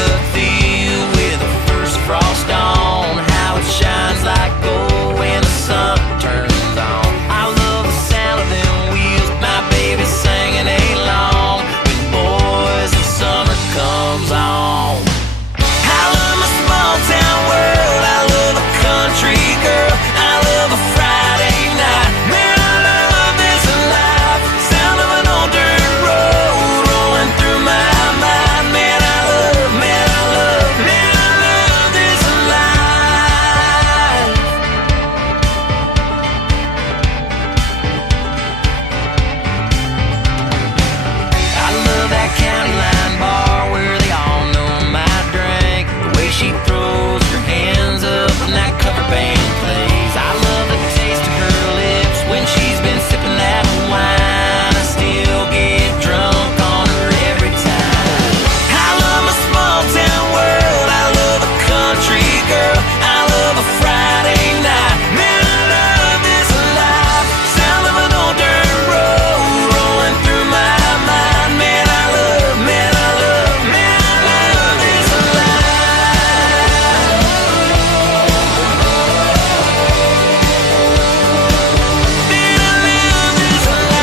cut field with the first frost on. How it shines like gold when the sun turns on. I love the sound of them wheels, my baby singing along when Boys of Summer comes on. I love my small town world, I love a country girl, I love a Friday night. Man, I love this life, sound of an old dirt road rolling through my mind. Man, I love this life. I love that county line bar where they all know my drink. The way she throws her hands up when that cover band plays. I love the taste of her lips when she's been sipping that wine. I still get drunk on her every time. I love my small town world, I love a country girl, I love a Friday night. Man, I love this life, sound of an old dirt road rolling through my mind. Man, I love this life. Man, I love this life.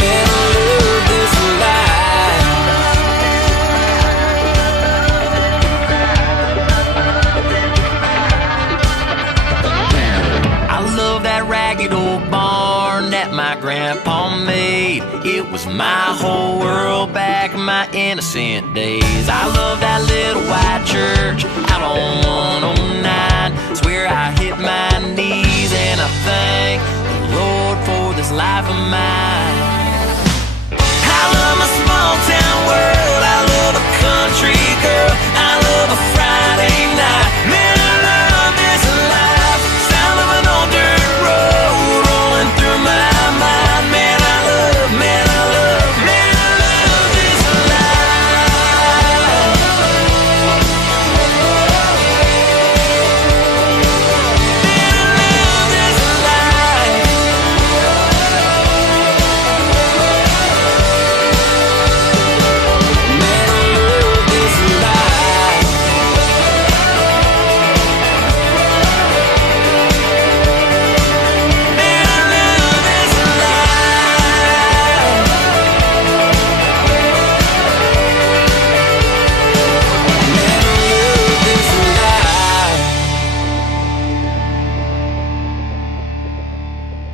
Man, I love this life. I love that ragged old barn that my grandpa made. It was my whole world back in my innocent days. I love that little white church out on 109. It's where I hit my knees and I thank the Lord for this life of mine.